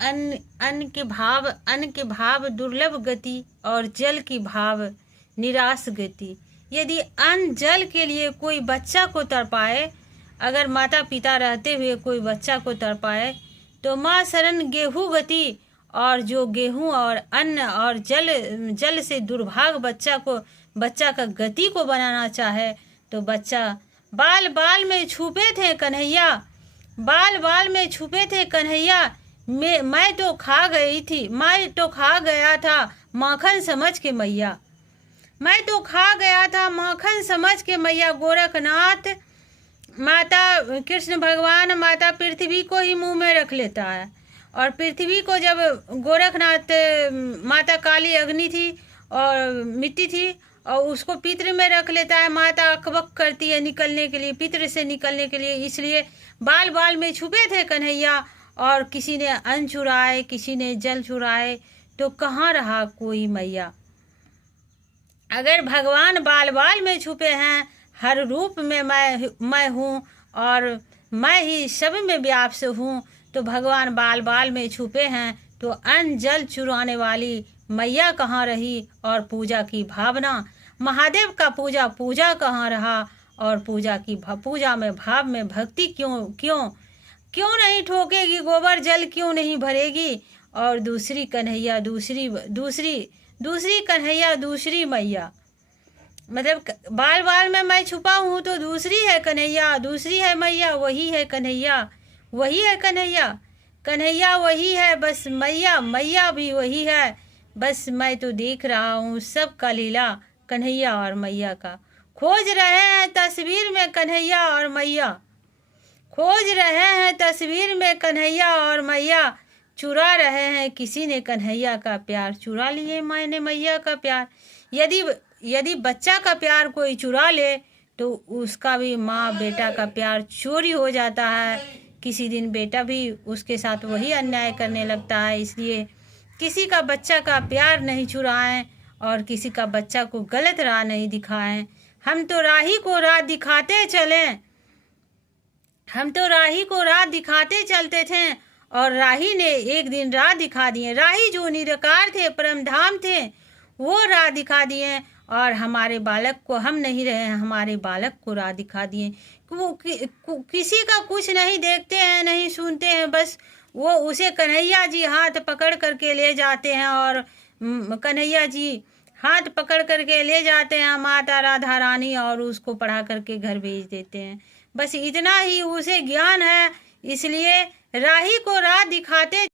अन्न के भाव दुर्लभ गति और जल की भाव निराश गति। यदि अन्न जल के लिए कोई बच्चा को तड़पाए, अगर माता पिता रहते हुए कोई बच्चा को तड़पाए, तो माँ शरण गेहूं गति। और जो गेहूं और अन्न और जल से दुर्भाग बच्चा का गति को बनाना चाहे, तो बच्चा बाल बाल में छुपे थे कन्हैया, बाल बाल में छुपे थे कन्हैया। मैं तो खा गई थी, मैं तो खा गया था माखन समझ के मैया, मैं तो खा गया था माखन समझ के मैया। गोरखनाथ माता कृष्ण भगवान माता पृथ्वी को ही मुंह में रख लेता है, और पृथ्वी को जब गोरखनाथ माता काली अग्नि थी और मिट्टी थी, और उसको पितृ में रख लेता है। माता अकबक करती है निकलने के लिए, पितृ से निकलने के लिए, इसलिए बाल बाल में छुपे थे कन्हैया। और किसी ने अन्न चुराए, किसी ने जल चुराए, तो कहाँ रहा कोई मैया। अगर भगवान बाल बाल में छुपे हैं, हर रूप में मैं हूँ, और मैं ही सब में व्याप्त हूँ, तो भगवान बाल बाल में छुपे हैं, तो अन्न जल चुराने वाली मैया कहाँ रही, और पूजा की भावना, महादेव का पूजा कहाँ रहा, और पूजा में भाव में भक्ति क्यों नहीं ठोकेगी, गोबर जल क्यों नहीं भरेगी। और दूसरी कन्हैया दूसरी कन्हैया दूसरी मैया, मतलब बाल बाल में मैं छुपा हूँ, तो दूसरी है कन्हैया, दूसरी है मैया, वही है कन्हैया, वही है कन्हैया, कन्हैया वही है, बस मैया भी वही है। बस मैं तो देख रहा हूँ सबका लीला, कन्हैया और मैया का। खोज रहे हैं तस्वीर में कन्हैया और मैया, खोज रहे हैं तस्वीर में कन्हैया और मैया। चुरा रहे हैं किसी ने कन्हैया का प्यार, चुरा लिए मैंने मैया का प्यार। यदि बच्चा का प्यार कोई चुरा ले, तो उसका भी माँ बेटा का प्यार चोरी हो जाता है। किसी दिन बेटा भी उसके साथ वही अन्याय करने लगता है। इसलिए किसी का बच्चा का प्यार नहीं चुराएं, और किसी का बच्चा को गलत राह नहीं दिखाएं। हम तो राही को राह दिखाते चलें, हम तो राही को राह दिखाते चलते थे, और राही ने एक दिन राह दिखा दिए। राही जो निराकार थे, परम धाम थे, वो राह दिखा दिए। और हमारे बालक को, हम नहीं रहे हैं, हमारे बालक को राह दिखा दिए। वो किसी का कुछ नहीं देखते हैं, नहीं सुनते हैं, बस वो उसे कन्हैया जी हाथ पकड़ करके ले जाते हैं, और कन्हैया जी हाथ पकड़ करके ले जाते हैं माता राधा रानी, और उसको पढ़ा करके घर भेज देते हैं। बस इतना ही उसे ज्ञान है, इसलिए राही को राह दिखाते